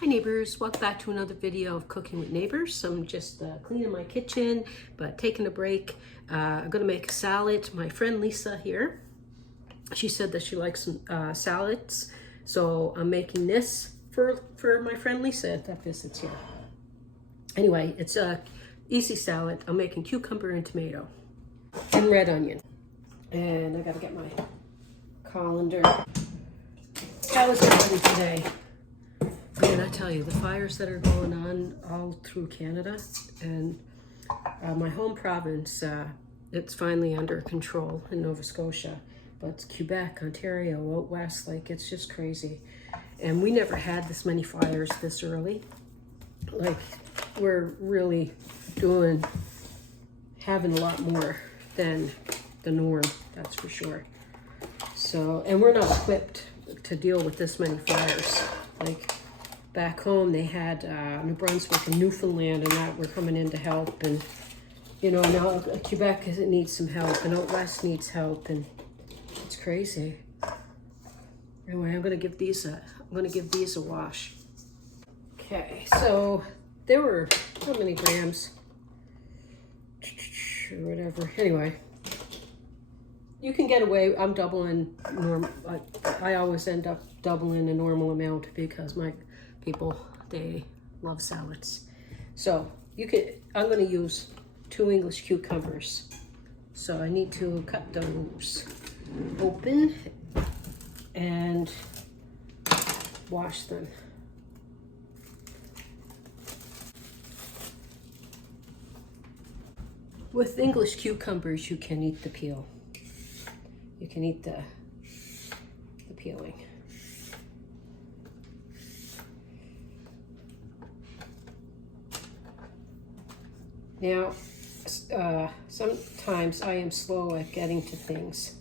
Hi neighbors, welcome back to another video of Cooking with Neighbors. I'm just cleaning my kitchen, but taking a break. I'm gonna make a salad. My friend Lisa here, she said that she likes some salads. So I'm making this for my friend Lisa that visits here. Anyway, it's a easy salad. I'm making cucumber and tomato and red onion. And I gotta get my colander. How is everybody today? Man, I tell you, the fires that are going on all through Canada and my home province, it's finally under control in Nova Scotia. But Quebec, Ontario, out west, like it's just crazy. And we never had this many fires this early. Like we're really having a lot more than the norm, that's for sure. So, and we're not equipped to deal with this many fires. Like, back home, they had New Brunswick and Newfoundland and that were coming in to help. And, you know, now Quebec needs some help and out west needs help. And it's crazy. Anyway, I'm going to give these a wash. Okay, so there were, how many grams? Or whatever. Anyway, you can get away. I'm doubling I always end up doubling the normal amount because my people, they love salads. So I'm going to use 2 English cucumbers. So I need to cut those open and wash them. With English cucumbers, you can eat the peel. You can eat the peeling. Now, sometimes I am slow at getting to things,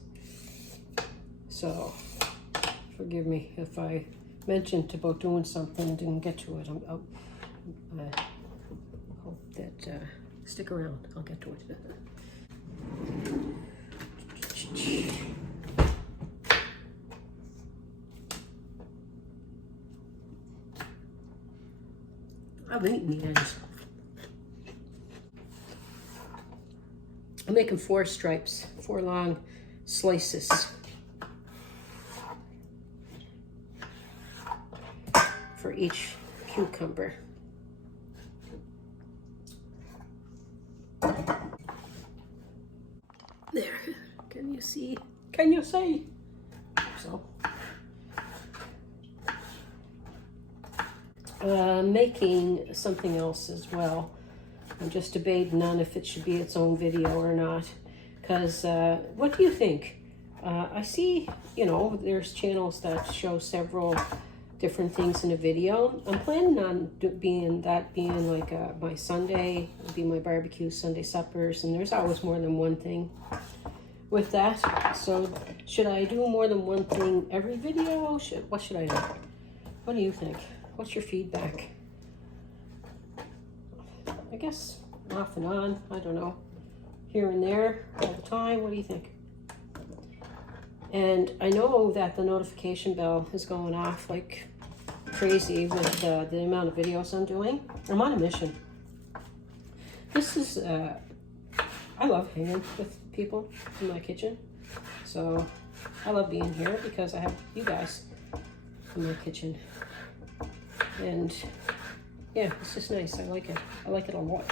so forgive me if I mentioned about doing something and didn't get to it. I hope that, stick around, I'll get to it. I've eaten the ends. I'm making 4 stripes, 4 long slices for each cucumber. There, can you see? Can you see? So, making something else as well. I'm just debating on if it should be its own video or not. Because, what do you think? I see, you know, there's channels that show several different things in a video. I'm planning on being like my Sunday, it'll be my barbecue Sunday suppers, and there's always more than one thing with that. So, should I do more than one thing every video? What should I do? What do you think? What's your feedback? I guess off and on, I don't know, here and there, all the time. What do you think? And I know that the notification bell is going off like crazy with the amount of videos I'm doing. I'm on a mission. This is, I love hanging with people in my kitchen. So I love being here because I have you guys in my kitchen. And yeah, it's just nice. I like it. I like it a lot.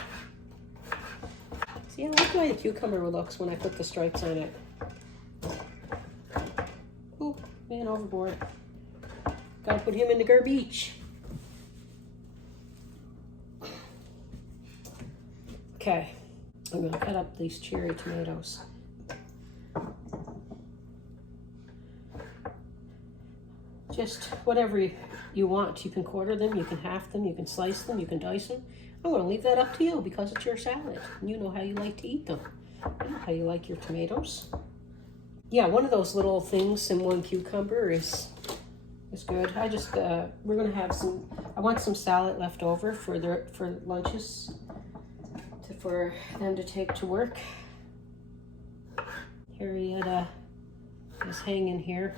See, I like the way the cucumber looks when I put the stripes on it. Oh, man, overboard. Gotta put him in the garbage. Okay, I'm gonna cut up these cherry tomatoes. Just whatever you want. You can quarter them, you can half them, you can slice them, you can dice them. I'm going to leave that up to you because it's your salad. You know how you like to eat them. You know how you like your tomatoes. Yeah, one of those little things in one cucumber is good. I just, we're going to have some, I want some salad left over for lunches for them to take to work. Harrietta is hanging here.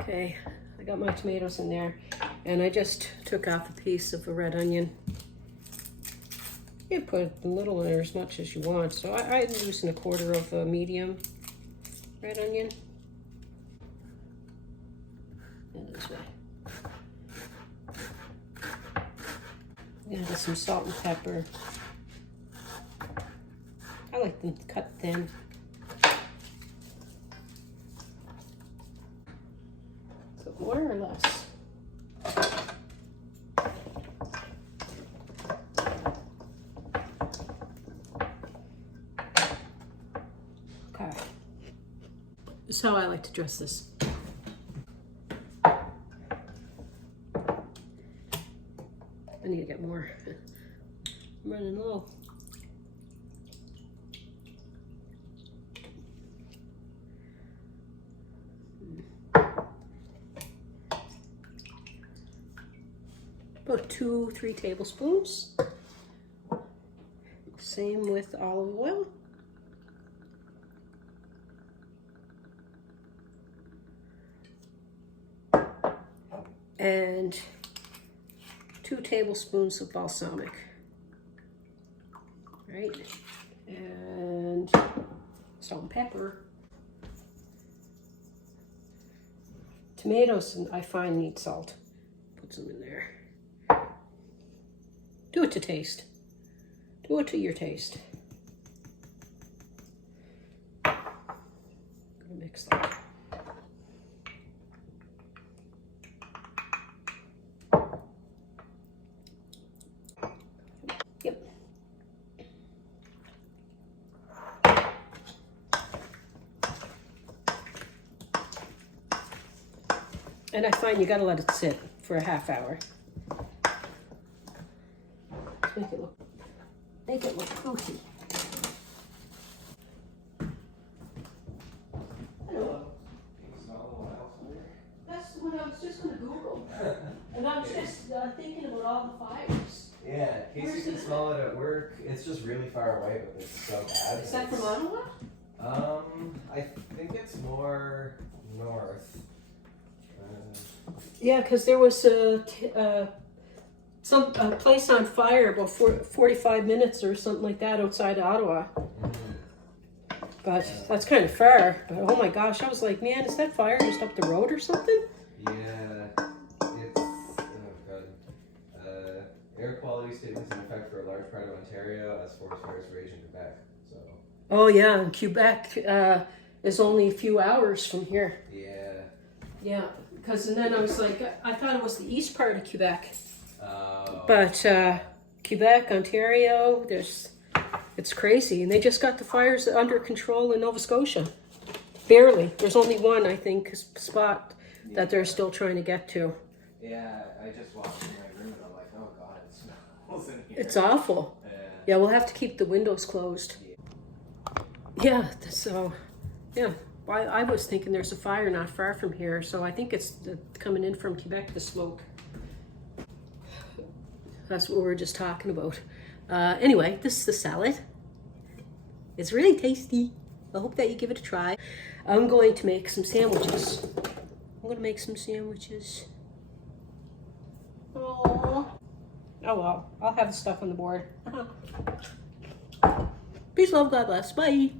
Okay, I got my tomatoes in there. And I just took off a piece of a red onion. You can put a little in there as much as you want. So I'm using 1/4 of a medium red onion. And this way. Add some salt and pepper. I like them cut thin. So more or less. Okay. This is how I like to dress this. I need to get more. I'm running low. About 2-3 tablespoons. Same with olive oil. And 2 tablespoons of balsamic. Right? And salt and pepper. Tomatoes, I find, need salt. Put some in there. Do it to taste. Do it to your taste. I'm gonna mix that. Yep. And I find you gotta let it sit for a half hour. Make it look fruity. Hello. That's what I was just going to Google. And I was just thinking about all the fires. Yeah, in case you can smell it at work, it's just really far away, but it's so bad. Is that from Ottawa? I think it's more north. Yeah, because there was a place on fire about 45 minutes or something like that outside Ottawa. But that's kind of far. But oh my gosh, I was like, man, is that fire just up the road or something? Yeah, it's air quality statements in effect for a large part of Ontario as forest fires rage in Quebec. So. Oh yeah, and Quebec is only a few hours from here. Yeah. Yeah, because and then I was like, I thought it was the east part of Quebec. But Quebec, Ontario, it's crazy. And they just got the fires under control in Nova Scotia. Barely. There's only one, I think, spot that they're still trying to get to. Yeah, I just walked in my room and I'm like, oh god, it smells in here. It's awful. Yeah, we'll have to keep the windows closed. Yeah, so, yeah. I was thinking there's a fire not far from here, so I think it's coming in from Quebec, the smoke. That's what we were just talking about. Anyway, this is the salad. It's really tasty. I hope that you give it a try. I'm going to make some sandwiches. Oh well, I'll have the stuff on the board. Peace, love, God bless. Bye.